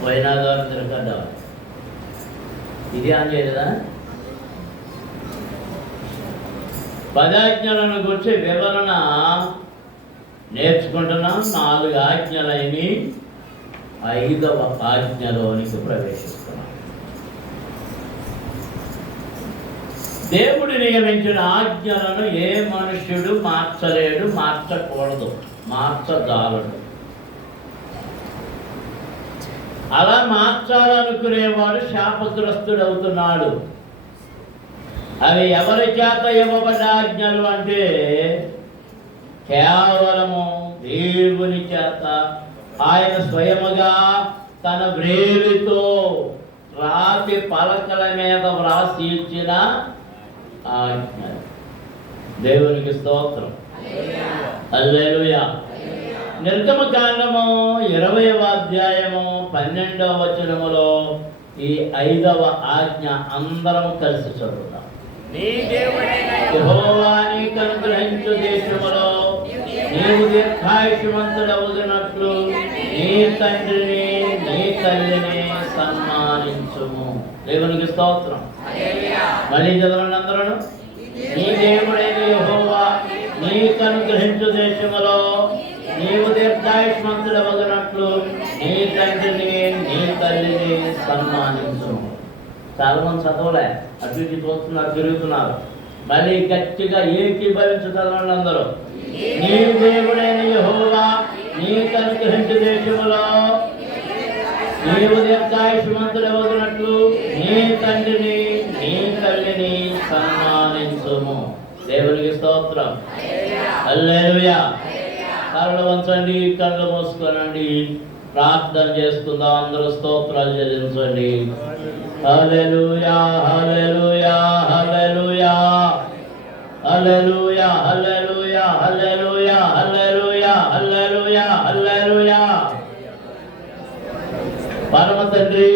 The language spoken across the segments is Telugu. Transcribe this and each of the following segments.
పోయినాదారు తిరగద్దా ఇది అని చేయలేదా? 10 ఆజ్ఞలను గురించి వివరణ నేర్చుకుంటున్నాం. 4 ఆజ్ఞలైన 5వ ఆజ్ఞలోనికి ప్రవేశిస్తున్నాం. దేవుడు నియమించిన ఆజ్ఞలను ఏ మనుష్యుడు మార్చలేడు, మార్చకూడదు, మార్చజాలడు. అలా మార్చాలనుకునేవాడు శాపగ్రస్తుడవుతున్నాడు. అవి ఎవరి చేత ఇవ్వబడ్డ ఆజ్ఞలు అంటే కేవలము దేవుని చేత ఆయన స్వయముగా తన వ్రేలితో రాతి పలకల మీద వ్రాసి ఇచ్చిన ఆజ్ఞ. దేవునికి స్తోత్రం. హల్లెలూయా. నిర్గమకాండము 20వ అధ్యాయము 12వ వచనములో ఈ 5వ ఆజ్ఞ అందరం కలిసి చదువుతాం. యెహోవా నీకు అనుగ్రహించు దేశములో నీవు దీర్ఘాయుష్మంతుడవునట్లు నీ తండ్రిని నీ తల్లిని సన్మానించుము. దేవునికి స్తోత్రం. మళ్ళీ చదవండి అందరూ. నీ దేవుడైన యెహోవా నీకు అనుగ్రహించు దేశములో నీవు దీర్ఘాయుష్మంతుడవునట్లు నీ తండ్రిని నీ తల్లిని సన్మానించుము. చాలా మంది చదవలే, అటు ఇటు చూస్తున్నారు, తిరుగుతున్నారు. మళ్ళీ గట్టిగా ఏకీభవించి చదవండి అందరూ. నీ దేవుడైన యెహోవా నీకు అనుగ్రహించు దేశములో నీవు దీర్ఘాయుష్మంతుడవునట్లు నీ తండ్రిని నీ తల్లిని సన్మానించుము. దేవునికి స్తోత్రం. హల్లెలూయా. కళ్ళు వంచండి, కళ్ళు మూసుకోనండి, ప్రార్థన చేసుకుందాం. అందరూ స్తోత్రాలు చెల్లించండి. హల్లెలూయా, హల్లెలూయా, హల్లెలూయా, హల్లెలూయా, హల్లెలూయా, హల్లెలూయా, హల్లెలూయా, హల్లెలూయా, హల్లెలూయా. పరమ తండ్రి,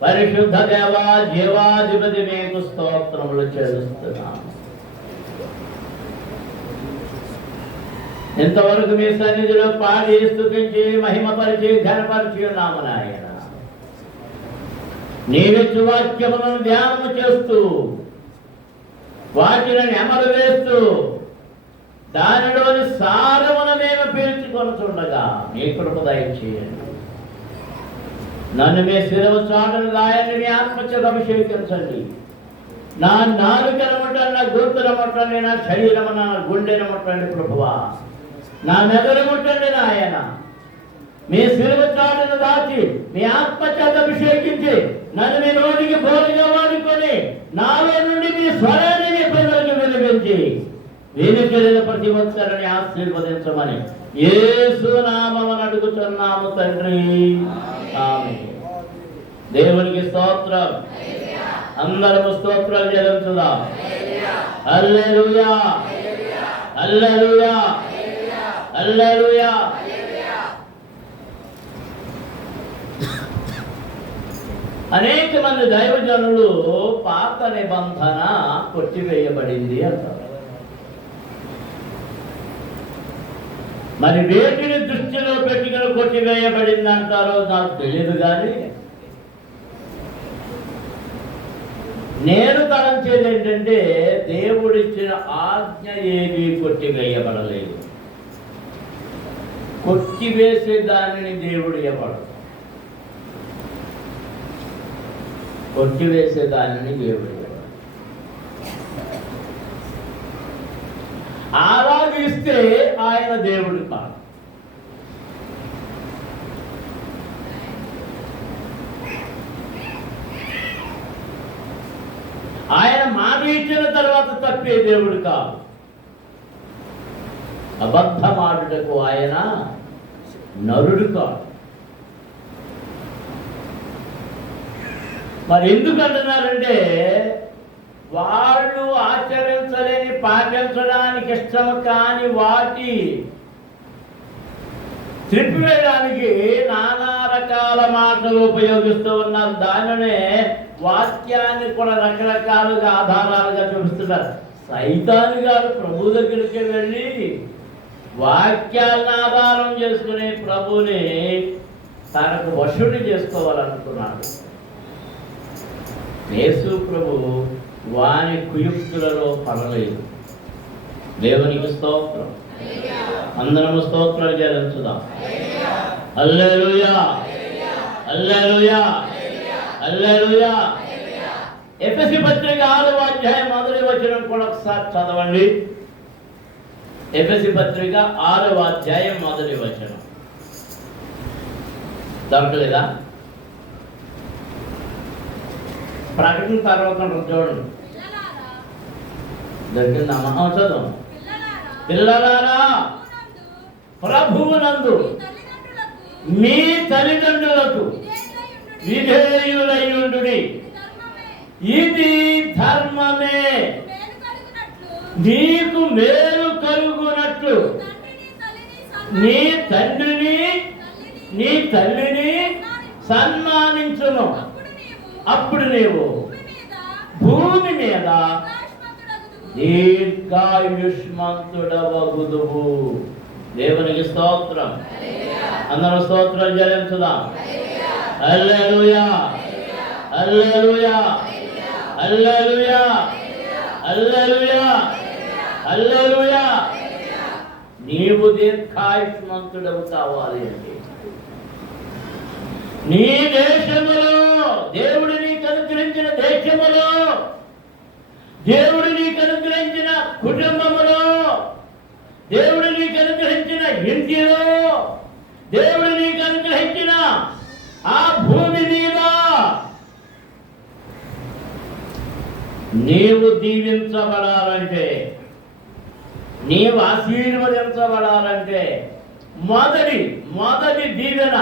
పరిశుద్ధ దేవ, జీవాధిపతి మీకు స్తోత్రములు చెల్లిస్తున్నాము. ఇంతవరకు మీ సన్నిధిలో పాడి స్తుతించి మహిమపరిచి ఘనపరిచి ఉన్నాము నాయన. నీవిచ్చు వాక్యములను ధ్యానము చేస్తూ వాటిని నెమరు వేస్తూ దానిలోని సారమును మేము పీల్చుకొనుచుండగా మీ కృప దయచేయండి. నన్ను మీ శిరవ చాటును రాయండి, మీ ఆత్మచేత అభిషేకించండి. నా నాలుకను ముట్టండి, నా గొంతును ముట్టండి, నా శరీరము నా గుండెను ముట్టండి ప్రభువా. నా మెదడు ముట్టండి నాయన. మీ శిరవ చాటును దాచి మీ ఆత్మచేత అభిషేకించి నన్ను మీ నోటికి బోలుగా వాడుకొని నాలో నుండి మీ స్వరాన్ని మీ ప్రజలకు వినిపించి వినికిడిన ప్రతి ఒక్కరిని ఆశీర్వదించమని యేసు నామమున అడుగుచున్నాము తండ్రి. ఆమేన్. దేవునికి స్తోత్రం. అందరము స్తోత్రాలు చెల్లించుదాం. హల్లెలూయా, హల్లెలూయా, హల్లెలూయా. అనేక మంది దైవజనులు పాత నిబంధన కొట్టివేయబడింది అంటారు. మరి వేటిని దృష్టిలో పెట్టుకుని కొట్టివేయబడింది అంటారో నాకు తెలియదు, కానీ నేను తలంచేది ఏంటంటే దేవుడిచ్చిన ఆజ్ఞ ఏమీ కొట్టివేయబడలేదు. కొట్టివేసే దానిని దేవుడు ఇవ్వడు, కొట్టివేసే దానిని దేవుడు ఇవ్వడు. ఆరాధిస్తే ఆయన దేవుడు కాదు. ఆయన మాట ఇచ్చిన తర్వాత తప్పే దేవుడు కాదు. అబద్ధమాడుటకు ఆయన నరుడు కాదు. మరి ఎందుకు అంటున్నారంటే వాళ్ళు ఆచరించలేని, పాటించడానికి ఇష్టం కాని వాటి త్రిప్పివేయడానికి నానా రకాల మాటలు ఉపయోగిస్తూ ఉన్నారు. దానినే వాక్యాన్ని కూడా రకరకాలుగా ఆధారాలుగా చూపిస్తున్నారు. సైతాను గారు ప్రభు దగ్గరికి వెళ్ళి వాక్యాలను ఆధారం చేసుకుని ప్రభుని తనకు వశుడి చేసుకోవాలనుకున్నాడు. యేసు ప్రభు వాని కుయుక్తులలో పడలేదు. దేవునికి స్తోత్రం. అందరము స్తోత్రాలు చెల్లించుదాం. హల్లెలూయా, హల్లెలూయా, హల్లెలూయా. ఎఫెసీ పత్రిక 6వ అధ్యాయం 1వ వచనం కూడా ఒకసారి చదవండి. ఎఫెసీ పత్రిక 6వ అధ్యాయం 1వ వచనం. దొరకలేదా? ప్రకటన తర్వాత చూడండి. దొరికిందమ్మా? చదువు. పిల్లలారా, ప్రభువునందు మీ తల్లిదండ్రులకు విధేయులయ్యుండుడి, ఇది ధర్మమే, నీకు మేలు కలుగునట్లు నీ తండ్రిని నీ తల్లిని సన్మానించును, అప్పుడు నీవు భూమి మీద దీర్ఘాయుష్మంతుడవగుదువు. దేవునికి స్తోత్రం. అందరూ స్తోత్రాలు చెల్లించుదాం. హల్లెలూయా, హల్లెలూయా, హల్లెలూయా, హల్లెలూయా, హల్లెలూయా. నీవు దీర్ఘాయుష్మంతుడవు కావాలి అంటే నీ దేశములో, దేవుడు నీకు అనుగ్రహించిన దేశములో, దేవుడు నీకు అనుగ్రహించిన కుటుంబములో, దేవుడు నీకు అనుగ్రహించిన ఇంటిలో, దేవుడు నీకు అనుగ్రహించిన ఆ భూమి మీద నీవు దీవించబడాలంటే, నీవు ఆశీర్వదించబడాలంటే మొదటి దీవెన,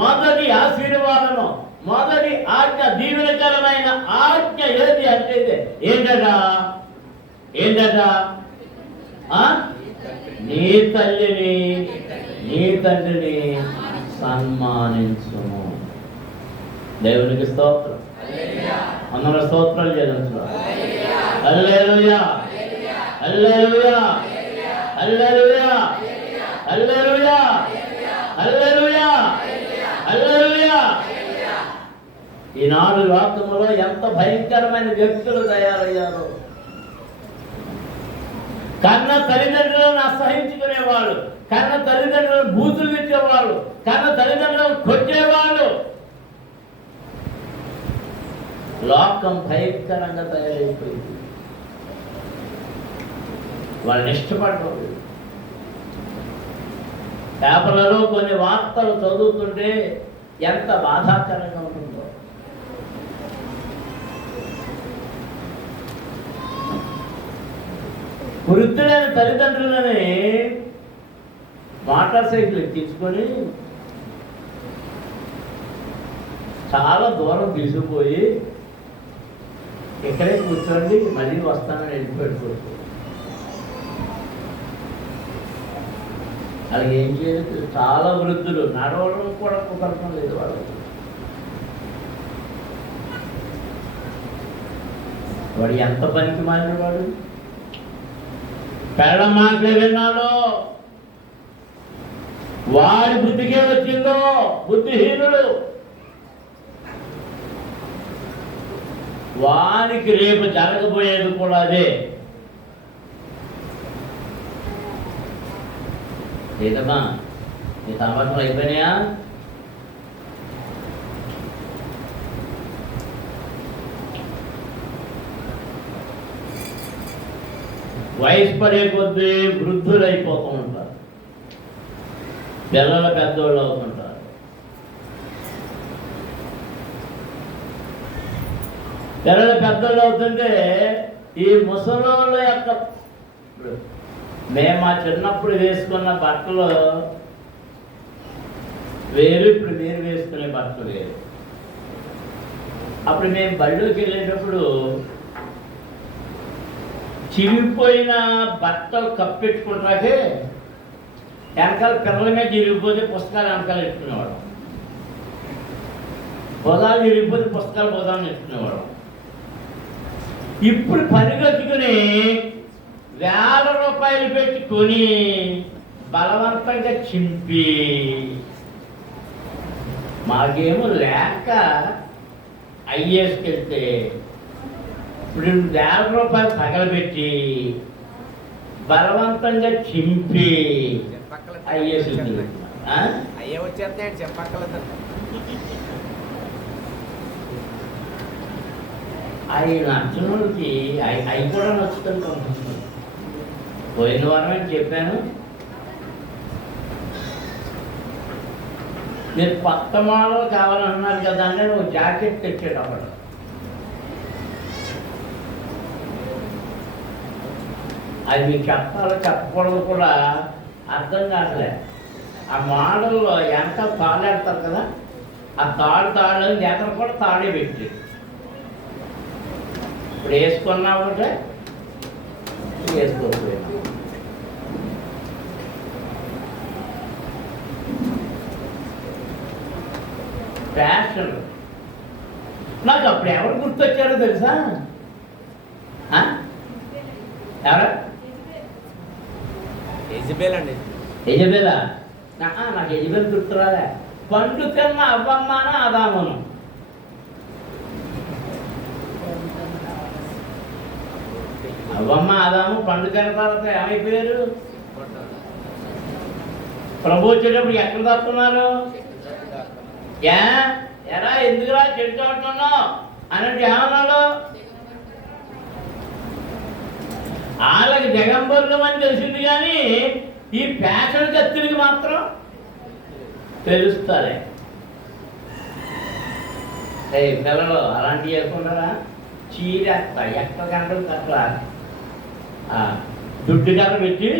మొదటి ఆశీర్వాదము, మొదటి ఆజ్ఞ, దీవెనకరమైన ఆజ్ఞ ఏది అంటే ఏంటట? నీ తల్లిని నీ తండ్రిని సన్మానించుము. దేవునికి స్తోత్రం. అందరూ స్తోత్రాలు చెల్లించుదాం. హల్లెలూయా, హల్లెలూయా, హల్లెలూయా, హల్లెలూయా, హల్లెలూయా, హల్లెలూయా. ఈనాడు లోకములో ఎంత భయంకరమైన వ్యక్తులు తయారయ్యారు. కన్న తల్లిదండ్రులను అసహించుకునేవాళ్ళు, కన్న తల్లిదండ్రులను బూతులు ఇచ్చేవాళ్ళు, కన్న తల్లిదండ్రులను కొట్టేవాళ్ళు. లోకం భయంకరంగా తయారైపోయింది. వాళ్ళని ఇష్టపడ్డారు. పేపర్లలో కొన్ని వార్తలు చదువుతుంటే ఎంత బాధాకరంగా ఉంటుందో. వృద్ధులైన తల్లిదండ్రులని మోటార్ సైకిల్ ఎక్కించుకొని చాలా దూరం తీసుకుపోయి ఇక్కడే కూర్చోండి, మళ్ళీ వస్తానని వెళ్ళిపెట్టుకోవచ్చు. అలాగే ఏం చేయలేదు. చాలా వృద్ధులు నడవడం కూడా కుదరటం లేదు వాళ్ళు. వాడు ఎంత పనికి మారిన వాడు. పెళ్ళ మాటలే విన్నాడో, వాడి బుద్ధికే వచ్చిందో, బుద్ధిహీనుడు. వానికి రేపు జరగబోయేది కూడా అదే. లేదమ్మా, నీ సంభాషణలు అయిపోయినాయా? వయసు పడే కొద్దీ వృద్ధులు అయిపోతూ ఉంటారు, పిల్లలు పెద్దోళ్ళు అవుతుంటారు. పిల్లలు పెద్దోళ్ళు అవుతుంటే ఈ ముసలోళ్ళ యొక్క, మేము మా చిన్నప్పుడు వేసుకున్న బట్టలు వేరు, ఇప్పుడు మీరు వేసుకునే బట్టలు వేరు. అప్పుడు మేము బళ్ళోకి వెళ్ళేటప్పుడు చిరిగిపోయిన బట్టలు కప్పెట్టుకుంటాకే వెనకాల పిల్లల మీద చిరిగిపోతే పుస్తకాలు వెనకాల ఎత్తుకునేవాడు, బోధాలు చిరిగిపోతే పుస్తకాలు బోధాలను ఎత్తుకునేవాడు. ఇప్పుడు పరిగెత్తుకుని వేల రూపాయలు పెట్టుకొని బలవంతంగా చింపి మాకేమో లేక ఐఏఎస్కి వెళ్తే ఇప్పుడు 50 రూపాయలు తగలబెట్టి బలవంతంగా చింపి ఐఏఎస్ అయ్యే వచ్చేస్తే చెప్పక్కర్లేదు. అవి నచ్చినోడికి అవి కూడా నచ్చుతుంది కొంతమంది. పోయిన వారం అని చెప్పాను, మీరు కొత్త మోడల్ కావాలన్నారు కదా అని నువ్వు జాకెట్ తెచ్చాడు అప్పుడు. అది మీకు చెప్పాలో చెప్పకూడదు కూడా అర్థం కావట్లే. ఆ మోడల్లో ఎంత తాళేడతారు కదా, ఆ తాడు ఎక్కడ కూడా తాడే పెట్టి ఇప్పుడు వేసుకున్నా ఒకటే వేసుకోకపోయినా. ఫ్యాషన్ నాకు అప్పుడు ఎవరు గుర్తొచ్చారో తెలుసా? ఎవరు? ఎజబెల్ అండి. యజబెలా? నాకు యజబెల్ గుర్తురాలే. పండు తిన్న అవ్వమ్మాన ఆదామును. అవ్వమ్మ ఆదాము పండు తిన్న తర్వాత ఏమైపోయారు? ప్రభు వచ్చేటప్పుడు ఎక్కడ తప్పుతున్నారు? ఎరా ఎందుకురా చెడు చూడుతున్నావు అన్నట్టు ఏమన్నాడు? వాళ్ళకి జగంబరులు అని తెలిసింది, కానీ ఈ ఫ్యాషన్ కత్తులకి మాత్రం తెలుస్తారే. పిల్లలు అలాంటివి చేసుకుంటారా? చీరేస్తా ఎక్కడ గంటలు కట్ట దుడ్డు కట్ట పెట్టి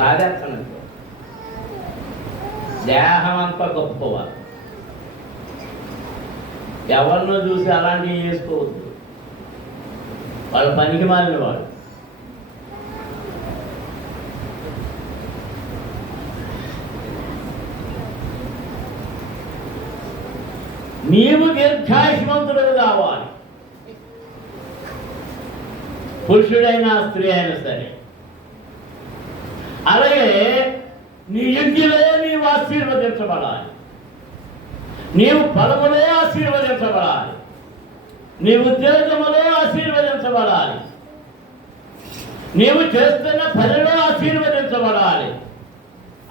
బాధేస్తాను. దేహం అంతా గొప్పవారు. ఎవరినో చూసి అలాంటివి చేసుకోవద్దు, వాళ్ళ పనికి మారిన వాడు. నీవు దీర్ఘాయుష్మంతుడు కావాలి, పురుషుడైనా స్త్రీ అయినా సరే. అలాగే నీ ఇంటిలో నీవు ఆశీర్వదించబడాలి, నీవు బలములో ఆశీర్వదించబడాలి, నీ ఉద్యోగములో ఆశీర్వదించబడాలి, నీవు చేస్తున్న పనిలో ఆశీర్వదించబడాలి.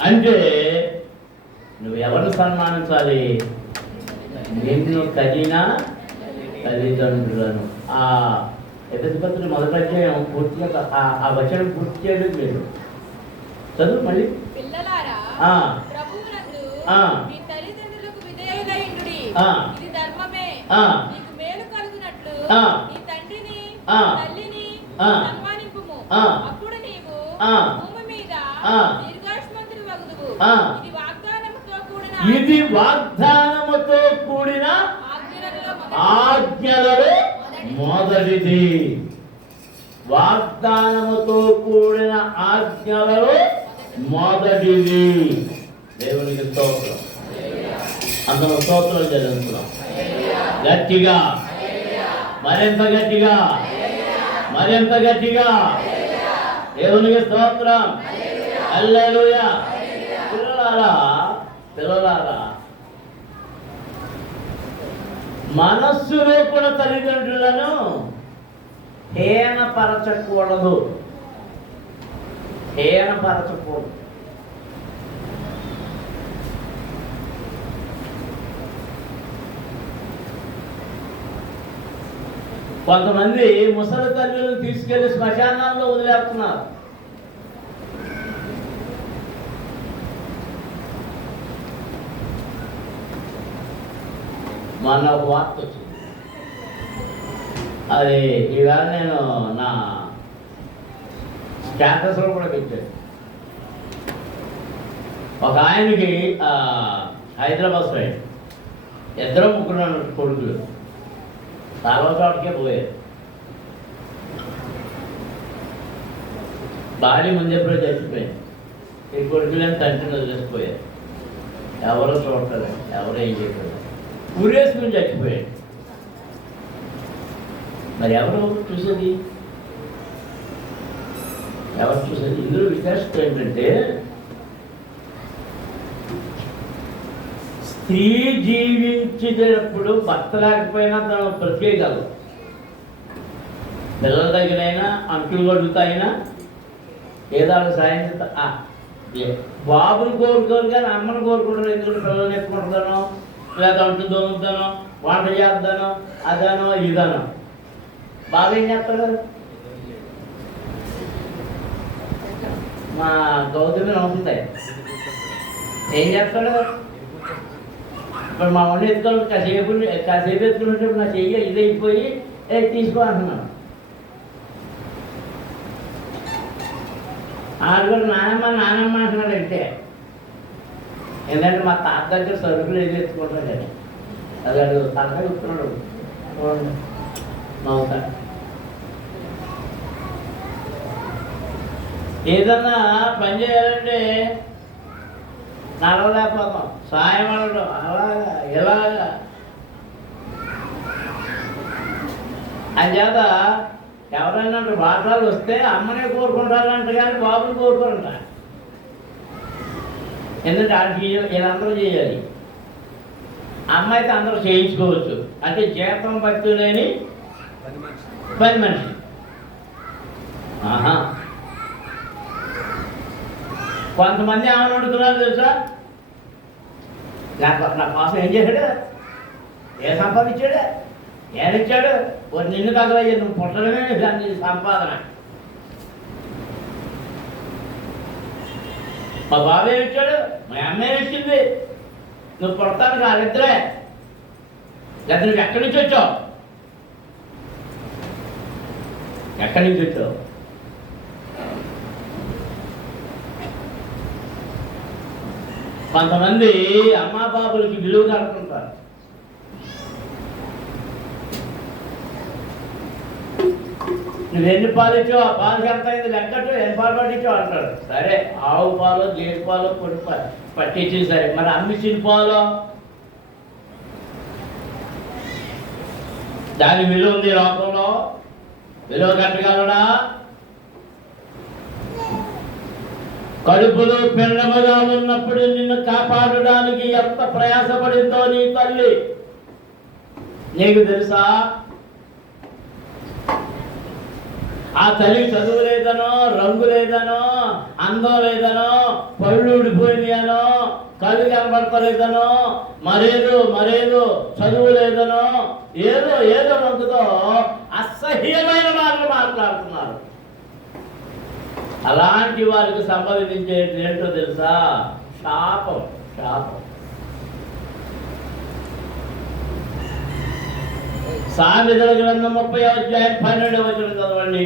అంటే నువ్వు ఎవరు సన్మానించాలి? నిన్ను కనిన తల్లిదండ్రులను. ఆ ఎఫెసీయులు 1వ అధ్యాయం పూర్తిగా ఆ వచనం పూర్తి చేయలేదు మీరు చదువు మళ్ళీ. ఇది వాగ్దానముతో కూడిన ఆజ్ఞలలో మొదటిది. వాగ్దానముతో కూడిన ఆజ్ఞలలో మొదటిది. దేవునికి స్తోత్రం. అందులో స్తోత్రం జరుగుతున్నాం. గట్టిగా, మరింత గట్టిగా, మరింత గట్టిగా దేవునికి స్తోత్రం. హల్లెలూయా. పిల్లలారా, మనస్సులో కూడా తల్లిదండ్రులను హీనపరచకూడదు, హీనపరచకూడదు. కొంతమంది ముసలి తల్లులను తీసుకెళ్లి శ్మశానాల్లో వదిలేస్తున్నారు. మొన్న ఒక వార్త వచ్చింది, అది ఈవేళ నేను నా స్టేటస్లో కూడా పెట్టాను. ఒక ఆయనకి హైదరాబాద్ సైడ్ 2-3 కొడుకులు చాలా చోటకే పోయారు. భార్య ముందెప్పుడో చచ్చిపోయింది. ఈ కొడుకులని తండ్రిని వదిలేసిపోయారు. ఎవరో చూడలేదు, ఎవరో ఏం చేయలేదు. ఊరేసుకుని చచ్చిపోయాడు. మరి ఎవరు చూసేది? ఎవరు చూసేది? ఇందులో విశేషం ఏంటంటే స్త్రీ జీవించేటప్పుడు భర్త లేకపోయినా తను బ్రతికేయగలదు. పిల్లల దగ్గరైనా అంటులు గడుగుతాయినా ఏదో సాయం బాబుని కోరుకోరు కానీ అమ్మని కోరుకుంటారు. ఎందుకంటే పిల్లల్ని ఎత్తుకుంటాను, లేదా అంటు దొంగతాను, వంట చేద్దాను, అదానో ఇదానో. బాబు ఏం చేస్తాడు? మా గౌతమి అవుతుంది ఏం చేస్తాడు? ఇప్పుడు మా వండి ఎత్తుకోవాలి, కాసేపు ఎత్తుకున్నప్పుడు నా చెయ్యి ఇదైపోయి తీసుకో అంటున్నాను. ఆడు కూడా నానమ్మ అంటున్నాడు. అంటే ఏంటంటే మా తాత దగ్గర సరుకులు ఏది ఎత్తుకుంటాడు కానీ అది వాడు తలకాయ చెప్తున్నాడు నవ్వుతా. ఏదన్నా పని చేయాలంటే నడవలేకపోతాం, సాయం అడగడం అలాగా ఇలాగా. అంచేత ఎవరైనా బాటలు వస్తే అమ్మనే కోరుకుంటారంట కానీ బాబుని కోరుకోరంట. ఎందుకంటే ఆడికి వీళ్ళందరూ చేయాలి. అమ్మ అయితే అందరూ చేయించుకోవచ్చు. అంటే జీతం భక్తి లేని పని మనిషి. కొంతమంది ఏమని అడుగుతున్నారు తెలుసా? నా కోసం ఏం చేశాడు, ఏ సంపాదించాడు, ఏమిచ్చాడు? నిన్ను తగలయ్యా, నువ్వు పుట్టడమే దాన్ని సంపాదన. మా బాబు ఏమిచ్చాడు, మా అమ్మ ఏమిచ్చింది, నువ్వు పుడతాను వాళ్ళిద్దరే. లేదా నువ్వు ఎక్కడి నుంచి వచ్చావు, ఎక్కడి నుంచి వచ్చావు? కొంతమంది అమ్మా బాబులకి విలువ కడుతుంటారు. నువ్వెన్ని పాలు ఇచ్చావు, ఆ పాలకి ఎంత అయింది లెక్కట్టు, ఎన్ని పాలు పట్టించావు అంటారు. సరే, ఆవు పాలు, గేదె పాలు, పొడి పట్టించి సరే, మరి అమ్మిచ్చిన పాలు దాని విలువ ఉంది లోకంలో, విలువ కట్టగలడా? కడుపులో పిండముగా ఉన్నప్పుడు నిన్ను కాపాడడానికి ఎంత ప్రయాసపడిందో నీ తల్లి నీకు తెలుసా? ఆ తల్లికి చదువు లేదనో, రంగు లేదనో, అందం లేదనో, పళ్ళు ఊడిపోయినాయనో, కళ్ళు కనబడతలేదనో, మరేదో చదువు లేదనో, ఏదో రంగుతో అసహ్యమైన మాటలు మాట్లాడుతున్నారు. అలాంటి వారికి సంబంధించేది ఏంటో తెలుసా? శాపం. సామెతల గ్రంథం 30వ అధ్యాయం 12వ వచనం చదవండి.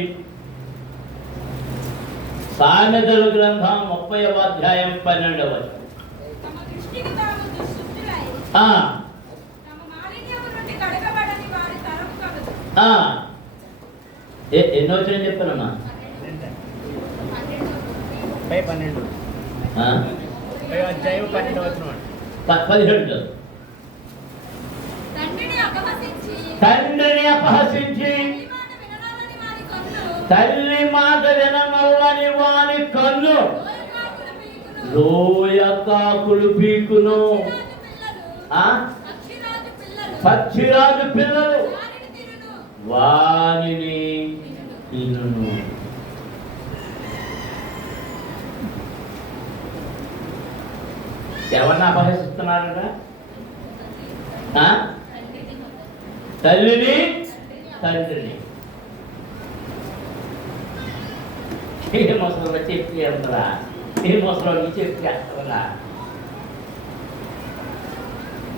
సామెతల గ్రంథం 30వ అధ్యాయం 12వ వచనం. ఎన్నో వచ్చిన చెప్తానమ్మా? 12 అధ్యాయం 12వ వచనం. 17. తండ్రిని అపహసించి తల్లి మాట వినమల్లని వాని కన్ను లోయ కాకులు పీకును, పక్షిరాజు పిల్లలు వానిని తినును. ఎవరిని అపహసిస్తున్నారట? తల్లిని, తండ్రిని. ఏ ముసలి చెప్పి వెళ్తారా? ఏ ముసలి చెప్పి వేస్తారా?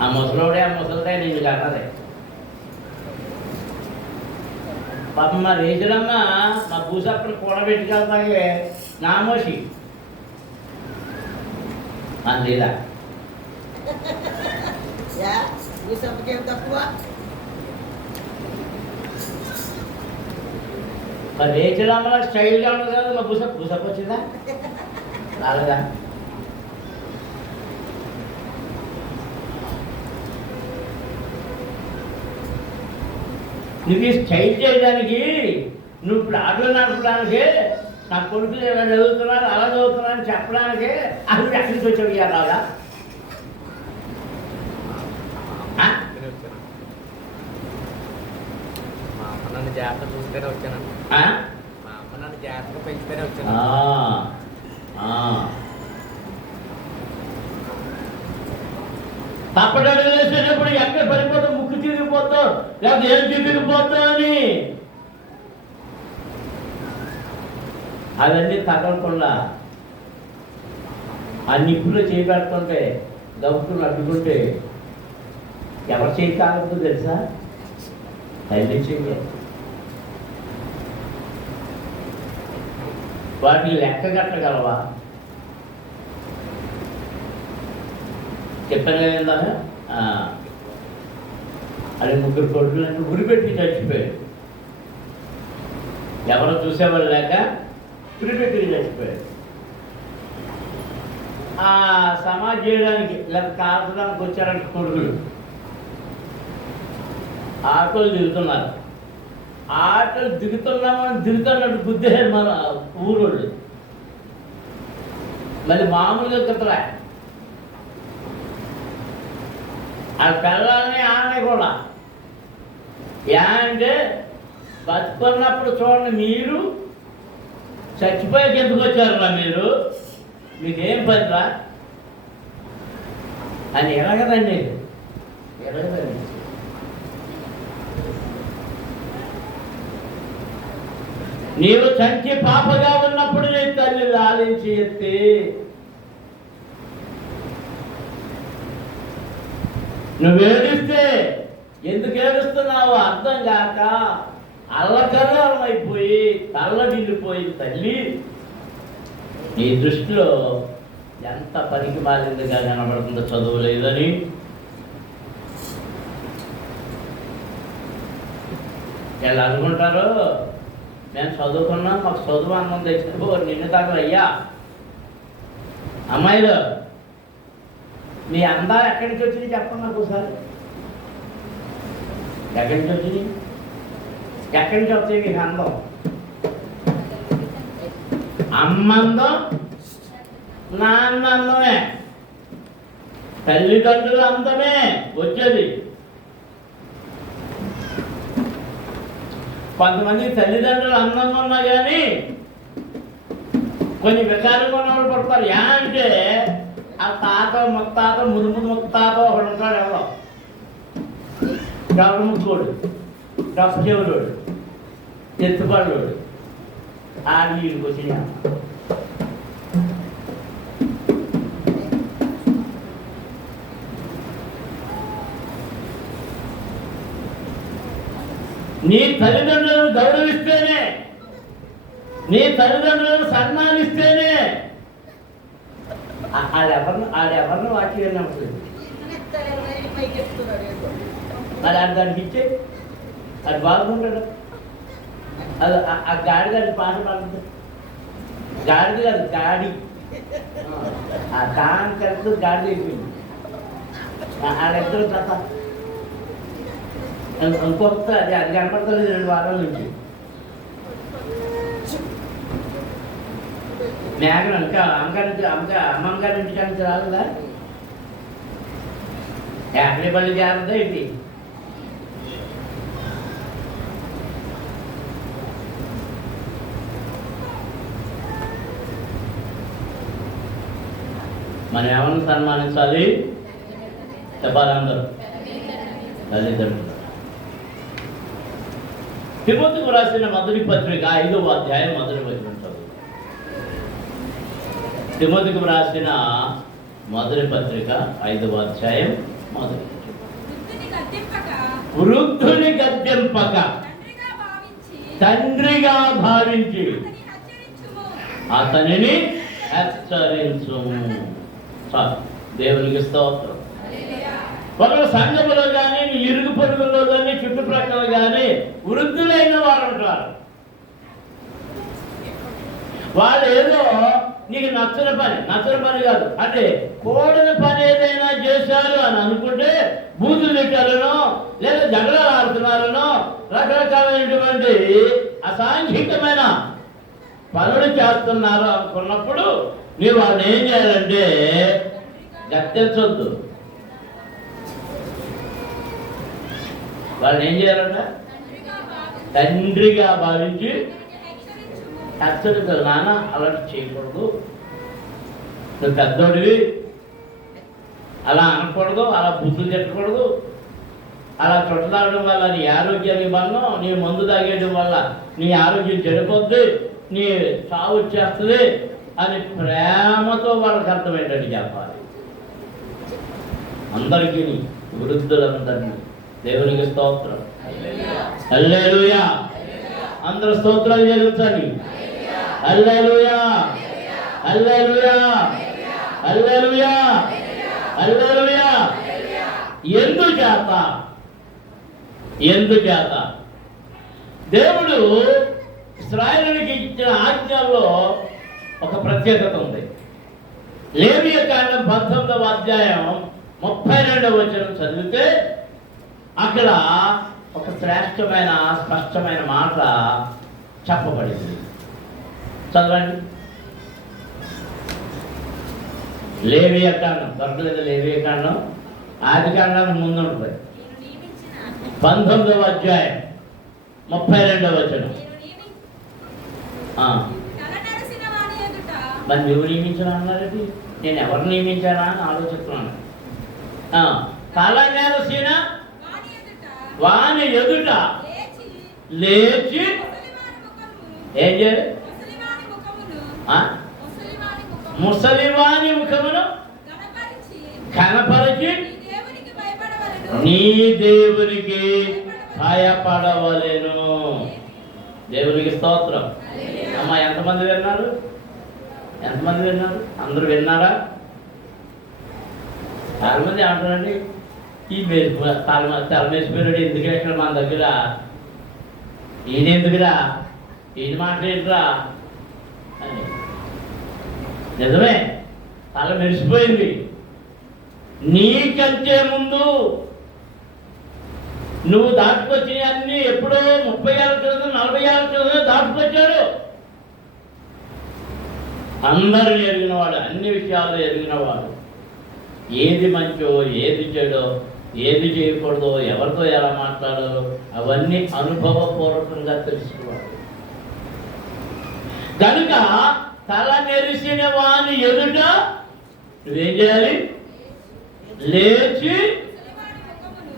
ఆ ముసలోడే ఆ ముసలిదే నేను కన్నదే. పాపం మా రేజులమ్మ మా భూసప్పుడు కూడబెట్టుకెళ్తాగే నామోషి అంతేదా? మరి రేజులమ్మలో స్టైల్గా ఉండదు కదా, మా భూసప్ వచ్చిందా రాలేదా? నువ్వు స్టైల్ చేయడానికి, నువ్వు ఇప్పుడు ఆటలు నడపడానికి, నా కొడుకులు ఎలా చదువుతున్నారు అలా చదువుతున్నారు అని చెప్పడానికి అసలు ఎక్కడి నుంచి వచ్చావు? ఇవ్వాలా పెంచితేనే వచ్చాను. మా అమ్మ నన్ను జాగ్రత్త చూస్తేనే వచ్చాను. ఆ? మా అమ్మ నన్ను జాగ్రత్తగా పెంచితేనే వచ్చాను. తప్పటడుగు వేసేటప్పుడు ఎక్కడ పడిపోతావు, ముక్కు తిరిగిపోతావు లేకపోతే ఏం తిరిగిపోతావు అని అవన్నీ తగలకుండా ఆ నిప్పులో చేయి పెడుతుంటే దవ్వుకుని అడ్డుకుంటే ఎవరు చేయి కాలదు తెలుసా? తల్లి చెయ్యి. వాటిని లెక్క కట్టగలవా? చెప్పాను కదా, అది ముగ్గురు కొడుకులను ఉరిపెట్టి చచ్చిపోయాడు. ఎవరో చూసేవాళ్ళు లేక ఉరిపెట్టి చచ్చిపోయాడు. ఆ సమాధి చేయడానికి లేక కాల్చడానికి వచ్చారంటే కొడుకులు ఆటోలు దిగుతున్నారు. ఆటోలు దిగుతున్నామని దిగుతున్నట్టు గుద్దేశారు మన ఊరోళ్ళు. మళ్ళీ మామూలుగా కదరా ఆ పిల్లల్ని ఆమె కూడా అంటే బతుకున్నప్పుడు చూడండి, మీరు చచ్చిపోయాక ఎందుకు వచ్చారురా, మీకేం పనిరా అని ఎలాగదండి, ఎలాగదండి. నీవు చంచి పాపగా ఉన్నప్పుడు నీ తల్లి లాలించి ఎత్తి నువ్వు ఏడిస్తే ఎందుకు ఏడుస్తున్నావు అర్థం కాక అల్లకల్లం అయిపోయి తల్లడిల్లిపోయి తల్లి నీ దృష్టిలో ఎంత పనికి మాలిందిగా కనబడుతుందో చదువు లేదని. ఎలా అనుకుంటారు, మేము చదువుకున్నాం, మాకు చదువు అన్నం తెచ్చిపో నిన్ను దగ్గర అయ్యా. అమ్మాయిలు మీ అందాలు ఎక్కడి నుంచి వచ్చినాయి చెప్పండి నాకు ఒకసారి. ఎక్కడి నుంచి వచ్చినాయి? ఎక్కడి నుంచి వచ్చాయి మీకు అందం? అమ్మందం, నాన్న అందమే, తల్లిదండ్రుల అందమే వచ్చేది. కొంతమంది తల్లిదండ్రులు అందంగా ఉన్నా కానీ కొంచెం వికారంగా ఉన్నవాళ్ళు పడతారు. అంటే ఆ తాత ముత్తాత ముత్తాత ఒకడు ఉంటాడు, ఎవరో డబ్బు ముక్కోడు, డబ్బు చెవులోడు, ఎత్తుపళ్ళోడు, ఆ నీళ్ళకి వచ్చిన నీ తల్లిదండ్రులను గౌరవిస్తేనే, నీ తల్లిదండ్రులను సన్మానిస్తేనే ఆడెవరిని వాక్యం నమ్ముతుంది. మరి అది దానికి ఇచ్చే అది బాగుంటాడు. అది ఆ గాడిద అది పాట పాడుతుంది. గాడిద కాదు గాడి, ఆ దాని కలిసి గాడిద అయిపోయింది. ఆడెద్దరు కథ ఇంకొక అది కనపడతలేదు 2 వారాల నుంచి. మేఘన ఇంకా అమ్మగారి ఇంటికి నుంచి రాలేదా? ఎక్కడి పల్లి జాగ్రత్త ఏంటి? మనం ఎవరిని సన్మానించాలి? చెప్పాలందరూ తల్లిదండ్రులు. తిమోతికి రాసిన మొదటి పత్రిక 5వ అధ్యాయం మొదటి వచనం చదువు. తిమోతికి రాసిన మొదటి పత్రిక 5వ అధ్యాయం మొదటి. వృద్ధుని గద్దెంపక తండ్రిగా భావించి అతనిని హెచ్చరించుము. దేవునికి స్తోత్రం. ఒక సంఘములో కానీ ఇరుగు పొరుగుల్లో కానీ చుట్టుప్రక్కల కానీ వృద్ధులైన వారు ఉంటారు. వాళ్ళు ఏదో నీకు నచ్చని పని కాదు, అంటే కూడని పని ఏదైనా చేశారు అని అనుకుంటే బూతులు తిట్టారనో లేదా జగడాలు ఆడుతున్నారనో రకరకాలైనటువంటి అసాంఘికమైన పనులు చేస్తున్నారు అనుకున్నప్పుడు నీవు వాళ్ళని ఏం చేయాలంటే గద్దెంచొద్దు. వాళ్ళని ఏం చేయాలంట? తండ్రిగా భావించి హెచ్చరికలు. నాన్న అలాంటి చేయకూడదు, నువ్వు పెద్దోడివి, అలా అనకూడదు, అలా బుద్ధులు తిట్టకూడదు, అలా చుట్టదాడడం వల్ల నీ ఆరోగ్యానికి బంధం, నీ మందు తాగేయడం వల్ల నీ ఆరోగ్యం చెడిపోద్ది, నీ సాగు వచ్చేస్తుంది అని ప్రేమతో వాళ్ళకి అర్థమయ్యేటట్టు చెప్పాలి. అందరికీ, వృద్ధులందరినీ. దేవునికి స్తోత్రం. హల్లెలూయా. అందరూ స్తోత్రాలు చెల్లించండి. హల్లెలూయా, హల్లెలూయా, హల్లెలూయా, హల్లెలూయా. ఎందుచేత దేవుడు ఇశ్రాయేలుకి ఇచ్చిన ఆజ్ఞల్లో ఒక ప్రత్యేకత ఉంది. లేవియ కాండం 19వ అధ్యాయం 32వ వచనం చదివితే అక్కడ ఒక శ్రేష్టమైన స్పష్టమైన మాట చెప్పబడింది. చదవండి. లేవియ కాండం దొరకలేదు. లేవియ కాండం ఆది కాండానికి ముందు ఉంటుంది. 19వ అధ్యాయం 32వ వచనం. మరి నువ్వు నియమించను అన్నారండి. నేను ఎవరు నియమించానా అని ఆలోచిస్తున్నాను. తల నెరసిన వాని ఎదుట లేచి ఏం చేయాలి? ముసలివాని ముఖమును కనపరిచి నీ దేవునికి భయపడవలెను. దేవునికి స్తోత్రం. అమ్మ, ఎంతమంది విన్నారు? ఎంతమంది విన్నారు? అందరూ విన్నారా? చాలా మంది అంటారండి, ఈ తల మెసిపోయినాడు ఎందుకు ఎక్కడ మన దగ్గర, ఈయన ఎందుకురా, ఈయన మాట ఏంట్రా అని. నిజమే, తల మెరిసిపోయింది. నీకంటే ముందు నువ్వు దాటుకొచ్చిన అన్ని ఎప్పుడో 30 ఏళ్ళ క్రితం 40 ఏళ్ళ క్రితం దాటుకొచ్చాడు. అందరిని ఎరిగినవాడు, అన్ని విషయాలు ఎరిగినవాడు. ఏది మంచో, ఏది చెడో, ఏది చేయకూడదో, ఎవరితో ఎలా మాట్లాడాలో అవన్నీ అనుభవపూర్వకంగా తెలుసుకున్నాడు. కనుక తల నెరిసిన వాని ఎదుట నువ్వేం చేయాలి? లేచి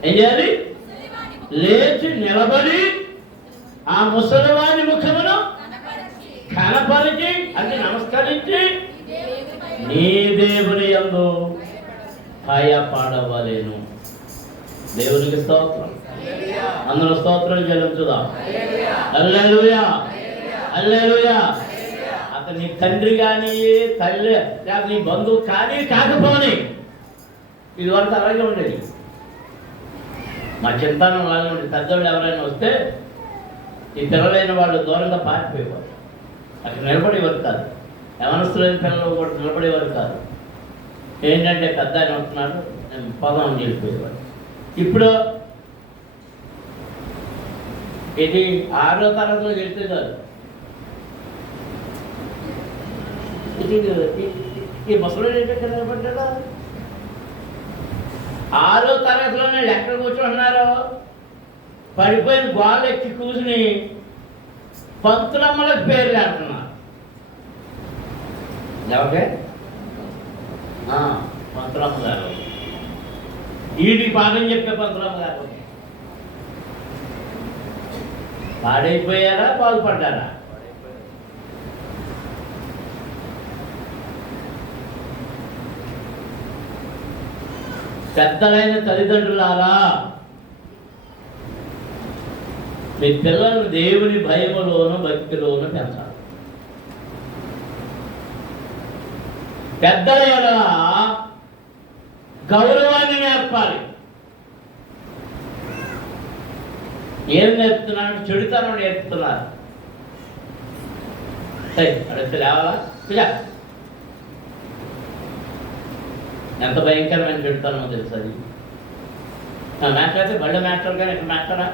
ఏం చేయాలి? లేచి నిలబడి ఆ ముసలివాని ముఖమును కనపరిచి, అంటే నమస్కరించి, నీ దేవుని యందు భయపడవలెను. దేవునికి స్తోత్రం. అందరూ స్తోత్రం చెల్లించుదాం. హల్లెలూయా, హల్లెలూయా. అతను నీ తండ్రి కానీ, తల్లి లేక నీ బంధువు కానీ కాకపోని, ఇది వరకు అలాగే ఉండేది. మా చింతనం అలాగే ఉండేది. పెద్దవాళ్ళు ఎవరైనా వస్తే ఈ పిల్లలైన వాళ్ళు దూరంగా పారిపోయేవారు, అక్కడ నిలబడేవారు కాదు. యవనస్తులైన పిల్లలు కూడా నిలబడేవారు కాదు. ఏంటంటే పెద్ద ఆయన వస్తున్నాడు, నేను పదం అని చెప్పేవాడు. ఇప్పుడు ఇది 6వ తరగతిలో వెళ్తే కాదు, ఈ ముసలు ఏంటంటే నిలబడ్డా 6వ తరగతిలోనే ఎక్కడ కూర్చుంటున్నారు, పడిపోయిన గోళ్ళు ఎక్కి కూర్చుని పంతులమ్మలకు పేర్లు అంటున్నారు. ఎవరికే? పంతులమ్మ గారు. వీటికి పాఠం చెప్పే పంతులమ్మ గారు పాడైపోయారా, బాగుపడ్డారా? పెద్దలైన తల్లిదండ్రులారా, మీ పిల్లలను దేవుని భయములోను భక్తిలోను పెంచాలి. పెద్దల ఎడల గౌరవాన్ని నేర్పాలి. ఏం నేర్పుతున్నాడు? చెడుతనం నేర్పుతున్నారు. అడిగితే లేవాలా? ఎంత భయంకరమైన చెడుతనమో తెలుసు అది. మాస్టర్ అయితే బళ్ళ మాస్టర్ కానీ ఇక్కడ మాస్టరా?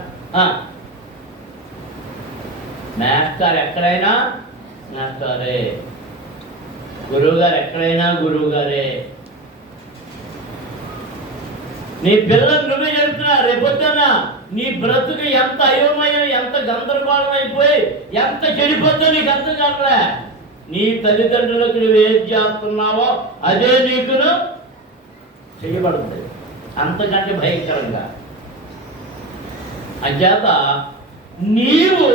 మాస్టర్ ఎక్కడైనా మాస్టరే, గురువు గారు ఎక్కడైనా గురువు గారే. నీ పిల్లలు నువ్వే చెబుతున్నావు. రేపొద్దున నీ బ్రతుకు ఎంత అయోమయం, ఎంత గందరగోళం అయిపోయి ఎంత చెడిపోద్దో నీకు అర్థం కావట్లే. నీ తల్లిదండ్రులకు నువ్వు ఏం చేస్తున్నావో అదే నీకును చేయబడుతుంది, అంతకంటే భయంకరంగా. అంచేత నీవు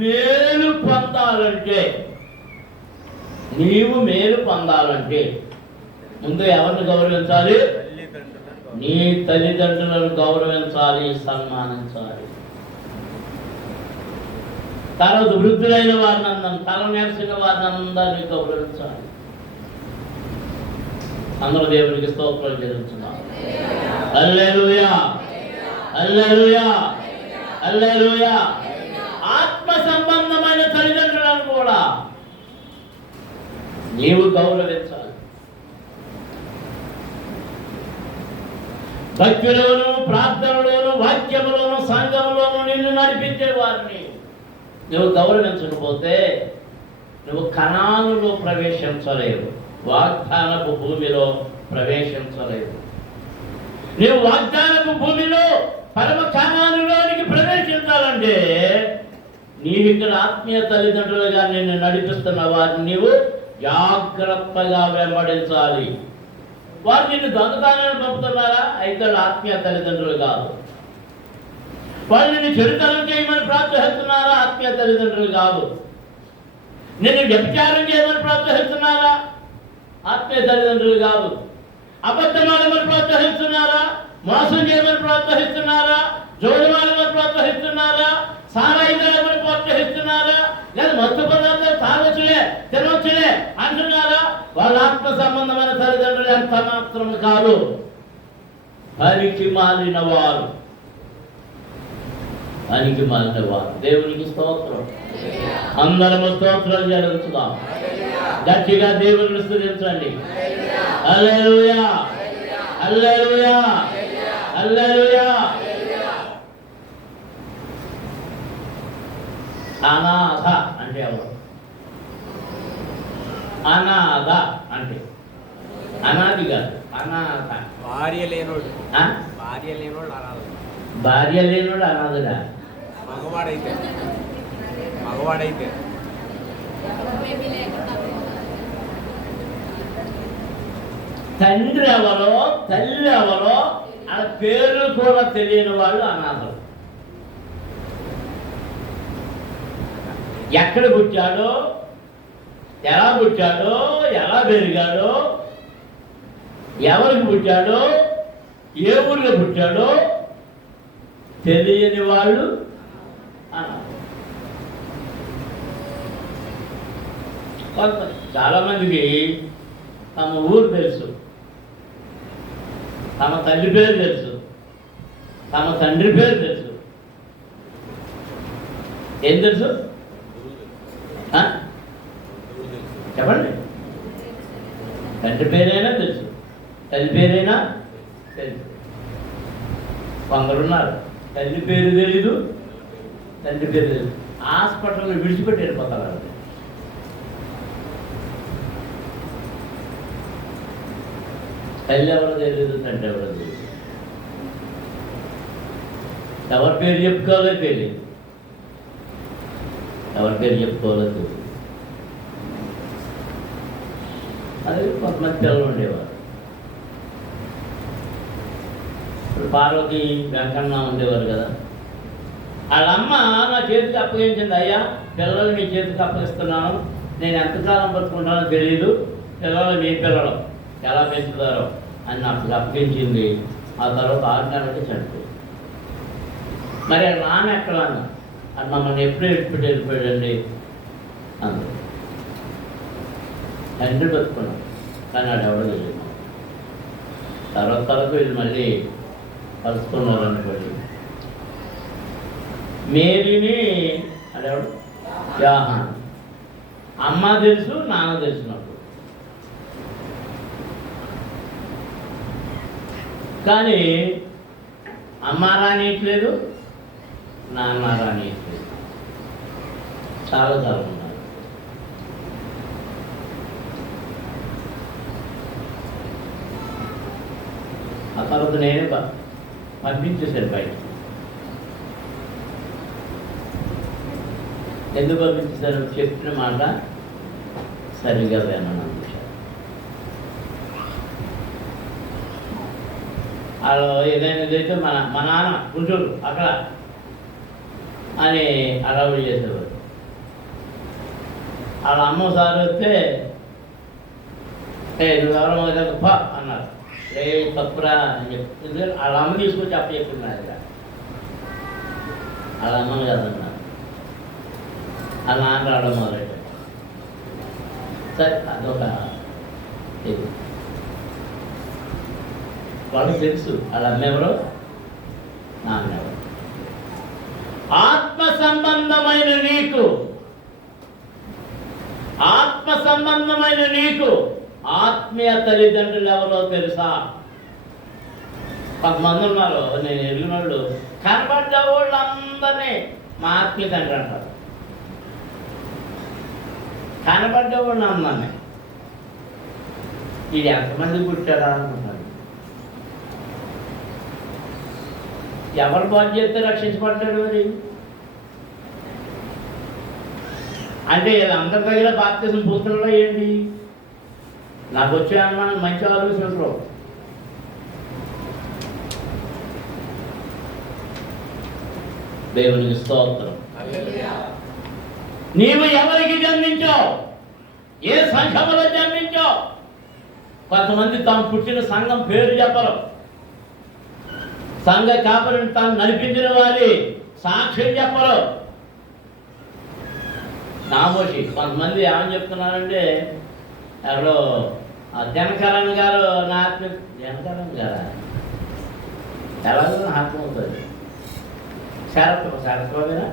మేలు పొందాలంటే ముందు ఎవరిని గౌరవించాలి? నీ తల్లిదండ్రులను గౌరవించాలి, సన్మానించాలి. తర్వాత వృద్ధులైన వారిని అందరం, తల నెరసిన వారిని అందరినీ గౌరవించాలి. అందరూ దేవునికి స్తోత్రం చెల్లించున్నాం. హల్లెలూయా, హల్లెలూయా, హల్లెలూయా. ఆత్మ సంబంధమైన తల్లిదండ్రులను కూడా నీవు గౌరవించాలి. భక్తులోను, ప్రార్థనలోను, వాక్యములోను, సంఘములోను నిన్ను నడిపించే వారిని నువ్వు గౌరవించకపోతే నువ్వు కనానులో ప్రవేశించలేవు, వాగ్దానపు భూమిలో ప్రవేశించలేవు. నువ్వు వాగ్దానపు భూమిలో పరమ కనానులోనికి ప్రవేశించాలంటే నీవు ఇక్కడ ఆత్మీయ తల్లిదండ్రులుగా నిన్ను నడిపిస్తున్న వారిని నీవు జాగ్రత్తగా వెంబడించాలి. వారు నిన్ను దొంగతనాన్ని పంపుతున్నారా? అయితే ఆత్మీయ తల్లిదండ్రులు కాదు. వాళ్ళు నిన్ను చెడుతనం చేయమని ప్రోత్సహిస్తున్నారా? ఆత్మీయ తల్లిదండ్రులు కాదు. నిన్ను వ్యభిచారం చేయమని ప్రోత్సహిస్తున్నారా? ఆత్మీయ తల్లిదండ్రులు కాదు. అబద్ధమాడమని ప్రోత్సహిస్తున్నారా? మోసం చేయమని ప్రోత్సహిస్తున్నారా? జోడుమాడమని ప్రోత్సహిస్తున్నారా? సారాయి తాగమని ప్రోత్సహిస్తున్నారా? లేదా మత్తు పదార్థాలు తాగొచ్చులే, తినవచ్చులే అంటున్నారా? వాళ్ళ ఆత్మ సంబంధమైన తల్లిదండ్రులు ఎంత మాత్రం కాదు, పనికి మాలిన వారు. దేవునికి స్తోత్రం. అందరము స్తోత్రం చెల్లించుదాం. గట్టిగా దేవుని స్తుతించండి. హల్లెలూయా, హల్లెలూయా, హల్లెలూయా. అనాథ అంటే ఎవరు? అనాథ అంటే అనాథి కాదు, అనాథ. భార్య లేనోడు అనాథ. భార్య లేనోడు అనాథగా. మగవాడైతే తండ్రి ఎవరో తల్లి ఎవరో ఆ పేరు కూడా తెలియని వాళ్ళు అనాథలు. ఎక్కడ పుట్టాడో, ఎలా పుట్టాడో, ఎలా పెరిగాడో, ఎవరికి పుట్టాడో, ఏ ఊరిలో పుట్టాడో తెలియని వాళ్ళు అనాథలు. చాలామందికి తమ ఊరు తెలుసు, తమ తల్లి పేరు తెలుసు, తమ తండ్రి పేరు తెలుసు. ఏం తెలుసు చెప్పండి? తండ్రి పేరైనా తెలుసు, తల్లి పేరైనా తెలుసు. కొందరున్నారు తల్లి పేరు తెలీదు, తండ్రి పేరు తెలీదు. హాస్పిటల్లో విడిచిపెట్టి వెళ్ళిపోతారు. తల్లి ఎవరో తెలియదు, తండ్రి ఎవరో తెలియదు. ఎవరి పేరు చెప్పుకోవాలో తెలియదు, ఎవరి పేరు చెప్పుకోవాలో తెలియదు. అది కొంతమంది పిల్లలు ఉండేవారు. ఇప్పుడు పార్వతి వెంకన్న ఉండేవారు కదా, వాళ్ళమ్మ నా చేతికి అప్పగించింది. అయ్యా, పిల్లలు మీ చేతికి అప్పగిస్తున్నాను, నేను ఎంతకాలం బతుకుంటానో తెలియదు, పిల్లలు మీ పిల్లలు ఎలా పెంచుతారో అని నాకు అప్పగించింది. ఆ తర్వాత 6 నెలలకి చనిపోయింది. మరి నాన్న ఎక్కడ అన్న అది మమ్మల్ని ఎప్పుడు వెళ్ళిపోయాడండి అందు తండ్రి బతుకున్నాం, కానీ అది ఎవడో తెలియదు. తర్వాత వీళ్ళు మళ్ళీ కలుసుకున్నారు అనుకోండి. మేరీని అదేవాడు యాహాన్, అమ్మ తెలుసు, నాన్న తెలుసు నాకు. కానీ అమ్మ రానియట్లేదు, నాన్న రానియట్లేదు. చాలా ఉన్నారు. ఆ తర్వాత నేనే పంపించేశారు బయట. ఎందుకు పంపించేశారు? చెప్పిన మాట సరిగా వినను అనిపించారు. వాళ్ళు ఏదైనా ఇదైతే మా నాన్న గుంటూరు అక్కడ అని అలవాటు చేసేవారు. వాళ్ళ అమ్మ సార్ వస్తే నువ్వు ఎవరో పా అన్నారు. రే తప్పురా అని చెప్పి వాళ్ళ అమ్మ తీసుకొచ్చి అప్పు చెప్తున్నారు. వాళ్ళ అమ్మ కదన్నారు. వాళ్ళ నాన్న రావడం మొదలెట్టాడు. సరే అదొక ఇది వాళ్ళకి తెలుసు వాళ్ళ అమ్మ ఎవరో నాన్న ఎవరు. ఆత్మ సంబంధమైన నీకు ఆత్మీయ తల్లిదండ్రులు ఎవరో తెలుసా? కొంతమంది ఉన్నారు, నేను ఎరిగిన వాళ్ళు, కనబడ్డ వాళ్ళు అందరినీ మా ఆత్మీయ తండ్రి అంటారు. కనబడ్డ వాళ్ళు అందరినీ ఇది ఎంతమంది పుట్టారా అనుకుంటారు. ఎవరు బాగు చేస్తే రక్షించబడ్డాడు మరి? అంటే అందరి దగ్గర బాప్తిజం పుస్తకంలో ఏంటి? నాకు వచ్చే అనుమానం మంచి ఆలోచనలు. దేవునికి స్తోత్రం. నీవు ఎవరికి జన్మించావు? ఏ సంఘంలో జన్మించావు? కొంతమంది తాము పుట్టిన సంఘం పేరు చెప్పరు. సంఘ కాపరిని తాను నడిపించిన వారి సాక్ష్యం చెప్పరు. నామోషి కొంతమంది ఏమని చెప్తున్నారంటే, ఎవరో జనకరణ్ గారు నా ఆత్మ, జనకరణ్ గారా ఎలాగో ఆత్మవుతుంది. శరత్బాబేనా?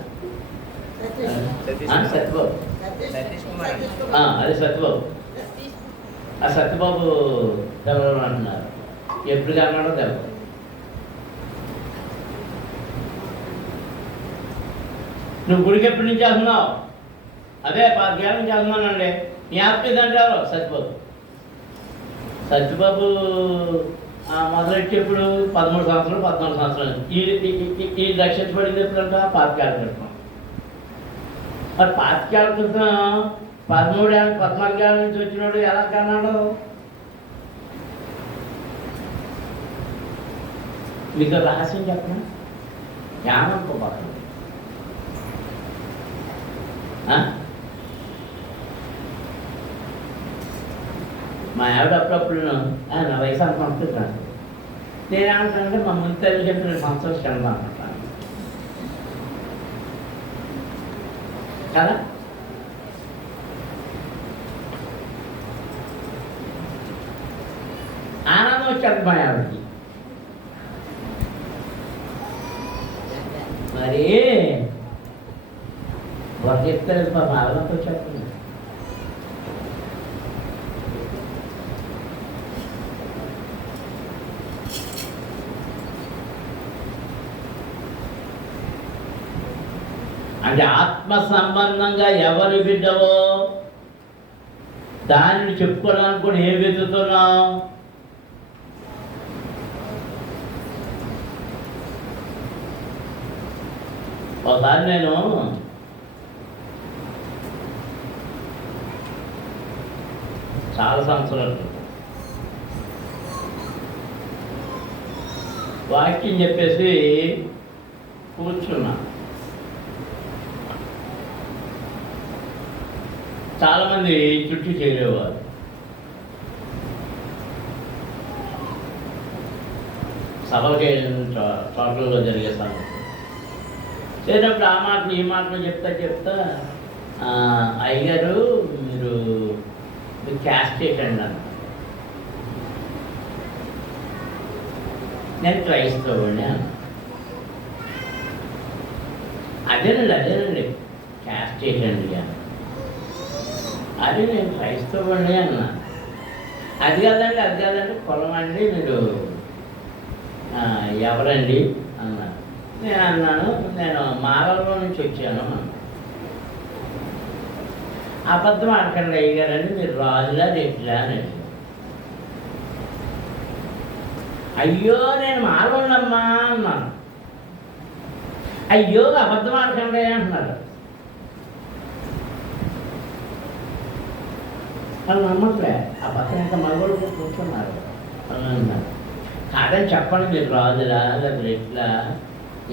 సత్యబాబు, అదే సత్యబాబు. ఆ సత్యబాబు తెలవడం అంటున్నారు. ఎప్పుడు కన్నాడో తెలవదు. నువ్వు గుడికి ఎప్పటి నుంచి వెళ్తున్నావు? అదే 10 ఏళ్ళ నుంచి వెళ్తున్నానండి. నీ ఆత్మీయత అంటారు సత్యబాబు. సత్యబాబు మొదలెట్టేప్పుడు 13 సంవత్సరాలు 14 సంవత్సరాలు. ఈ రక్షించబడింది ఎప్పుడంట? 5 ఏళ్ళ క్రితం. మరి 5 ఏళ్ళ క్రితం 13 ఏళ్ళ 14 ఏళ్ళ నుంచి వచ్చినాడు ఎలా కన్నాడు? మీకు రహస్యం చెప్పనా? ఏమనుకోబాకండి. మా ఆవిడ అప్పుడప్పుడు నా వయసు అంత పంపుతున్నాను. నేనేమంటానంటే మా ముందు తల్లి చెప్పిన 2 సంవత్సరాలు క్షణం అనుకుంటాను కదా. ఆనందం వచ్చాడు మా ఆవిడకి. మరి ఒక చెప్తారు మా ఆవిడతో చెప్పండి. అంటే ఆత్మ సంబంధంగా ఎవరు బిడ్డవో దానిని చెప్పుకోవడానికి కూడా ఏం వెతుకుతున్నావు? ఒకసారి నేను చాలా సంవత్సరాలు వాక్యం చెప్పేసి కూర్చున్నా. చాలామంది చుట్టూ చేరేవారు. సభకి చోట్లలో జరిగే సభ చేసినప్పుడు ఆ మాటలు ఈ మాటలు చెప్తా అయ్యారు మీరు క్యాస్ట్ ఏంటండి అన్న. నేను క్రైస్తవుడిని అన్న. అదేనండి క్యాస్ట్ ఏంటండి అన్న. అది నేను క్రైస్తవుడిని అన్న. అది కాదండి కులం అండి. మీరు ఎవరండి అన్నారు. నేను అన్నాను నేను మాలవలో నుంచి వచ్చాను అన్న. అబద్ధం ఆడకండి అయ్యగారండి మీరు రాజులా రెడ్లా అని. అయ్యో నేను మాలవనమ్మా అన్న. చెప్తున్నాను. అయ్యో అబద్ధం ఆడకండి అంటున్నారు. వాళ్ళు నమ్మట్లే. అబద్ధం ఇంకా మగవాళ్ళు కూర్చున్నారు అని అన్నారు. కాదని చెప్పండి, మీరు రాజులా లేదా ఎట్లా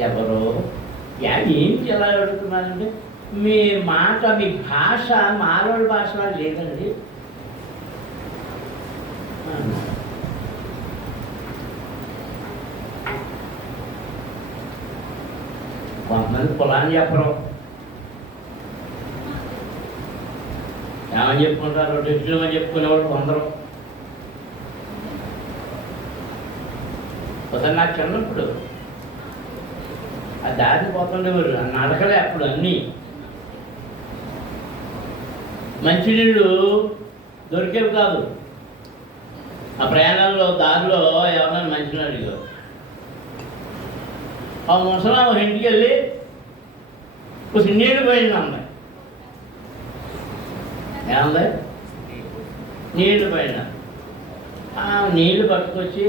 ఎవరో ఏంటి ఎలా అడుగుతున్నారంటే, మీ మాట మీ భాష మాలోడి భాష లేదండి. కొంతమంది కులాన్ని చెప్పరు. ఏమని చెప్పుకుంటారు? డిగ్రీమని చెప్పుకునేవాడు కొందరు. ఒకసారి నాకు చిన్నప్పుడు ఆ దారి పోతుండేవారు, నడకలే అప్పుడు అన్నీ. మంచినీళ్ళు దొరికేవి కాదు. ఆ ప్రయాణంలో దారిలో ఎవరైనా మంచినీళ్ళు అడిగారు. ఆ ముసలాం ఒక ఇంటికి వెళ్ళి కొంచెం నీళ్ళు పోయింది అమ్మాయి. ఏమంది? నీళ్లు పోయినా నీళ్లు పట్టుకొచ్చి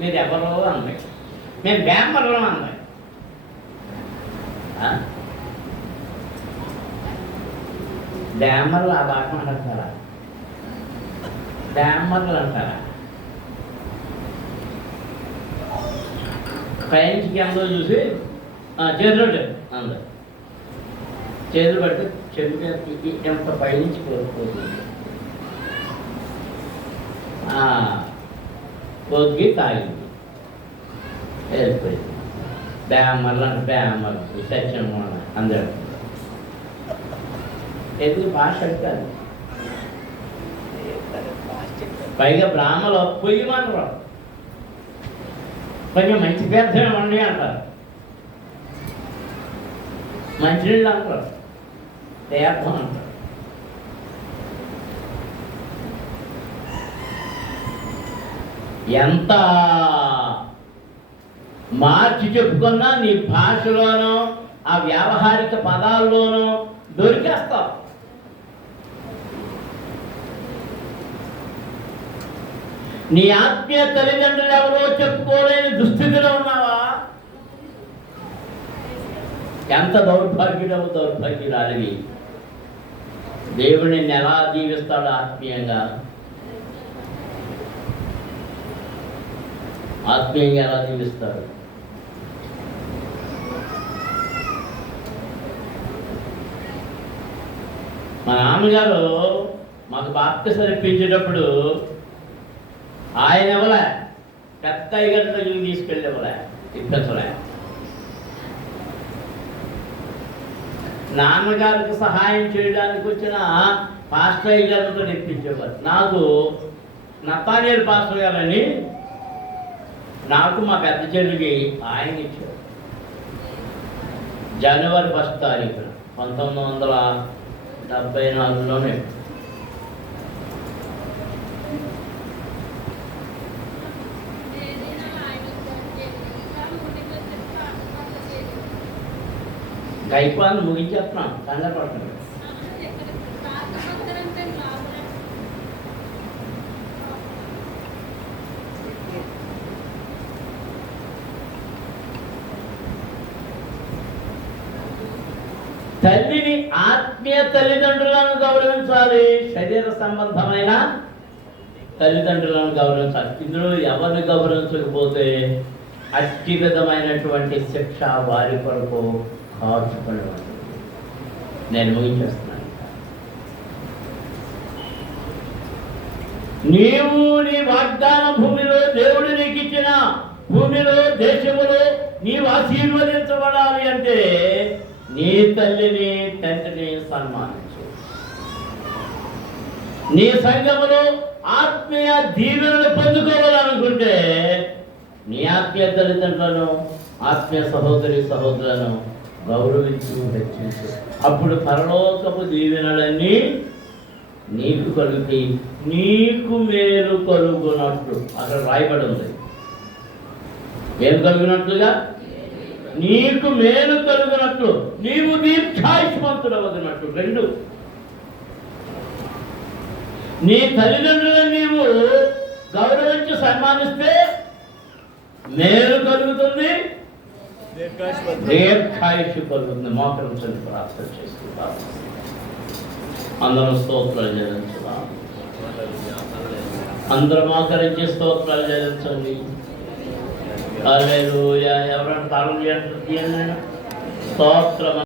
మీరు ఎవరో అమ్మాయి. మేము బ్యామర్లో అమ్మాయి. డ్యామర్లు ఆ భాష అంటారా? డ్యామర్లు అంటారా? పైనుంచి ఎంతో చూసి చేతులు అందరు చేతులు పడితే చెట్టు ఎంత పైనుంచి పోతుంది. కొద్ది తాగింది, వెళ్ళిపోయింది. డ్యామర్లు అంటే డ్యామర్లు సత్యం అందరు. ఎందుకు భాష అంటారు? పైగా బ్రాహ్మలు పొయ్యమనరు. కొంచెం మంచి పేర్చే ఉండి అంటారు. మంచినీళ్ళు అంటారు, తీర్థం అంటారు. ఎంత మార్చి చెప్పుకున్నా నీ భాషలోనో ఆ వ్యావహారిక పదాల్లోనూ దొరికేస్తావు. నీ ఆత్మీయ తల్లిదండ్రులు ఎవరో చెప్పుకోలేని దుస్థితిలో ఉన్నావా? ఎంత దౌర్భాగ్యురాలివి. దేవుడిని ఎలా జీవిస్తాడు ఆత్మీయంగా? ఆత్మీయంగా ఎలా జీవిస్తాడు? మా నాన్నగారు మాకు బాప్తిసం ఇప్పించేటప్పుడు ఆయన ఇవ్వలే, పెద్ద అయ్యగారి దగ్గరికి తీసుకెళ్ళి ఇప్పించలే. నాన్నగారికి సహాయం చేయడానికి వచ్చిన పాస్టర్ అయ్యగారితో ఇప్పించేవారు. నాకు నతానియల్ పాస్టర్ గారని నాకు మా పెద్ద చెల్లికి ఆయన ఇచ్చారు. జనవరి 1 తారీఖున 1974లోనే. గైపాన్ని ముగించేస్తున్నాం, కంగారు పడుతున్నాం. తల్లిని ఆత్మీయ తల్లిదండ్రులను గౌరవించాలి, శరీర సంబంధమైన తల్లిదండ్రులను గౌరవించాలి. ఇందులో ఎవరిని గౌరవించకపోతే అట్టి విధమైనటువంటి శిక్ష వారి కొరకు కాచుకొని ఉంటుంది. నేను ముగించేస్తున్నాను. నీవు నీ వాగ్దాన భూమిలో దేవుడు నీకు ఇచ్చిన భూమిలో దేశములో నీవు ఆశీర్వదించబడాలి అంటే నీ తల్లిని తండ్రిని సన్మానించు. నీ సంఘములో ఆత్మీయ దీవెనలు పొందుకోవాలనుకుంటే నీ ఆత్మీయ తల్లిదండ్రులను ఆత్మీయ సహోదరి సహోదరులను గౌరవించు, హెచ్చించు. అప్పుడు పరలోకపు దీవెనలన్నీ నీకు కలిగి నీకు మేలు కలుగునట్లు అక్కడ రాయబడి ఉంది. ఏం కలిగినట్లుగా? నీకు మేలు కలుగునట్లు, నీవు దీర్ఘాయుష్మంతుడవగినట్లు. 2, నీ తల్లిదండ్రులను నీవు గౌరవించి సన్మానిస్తే మేలు కలుగుతుంది, దీర్ఘాయుషు కలుగుతుంది. మోకరించండి, ప్రార్థన చేసుకుంటాం. అందరం స్తోత్రాలు చెల్లించుదాం. అందరం మోకరించి స్తోత్రాలు చెల్లించండి. హల్లెలూయా. ఎవరైనా తాళం చేయండి. స్తోత్రం.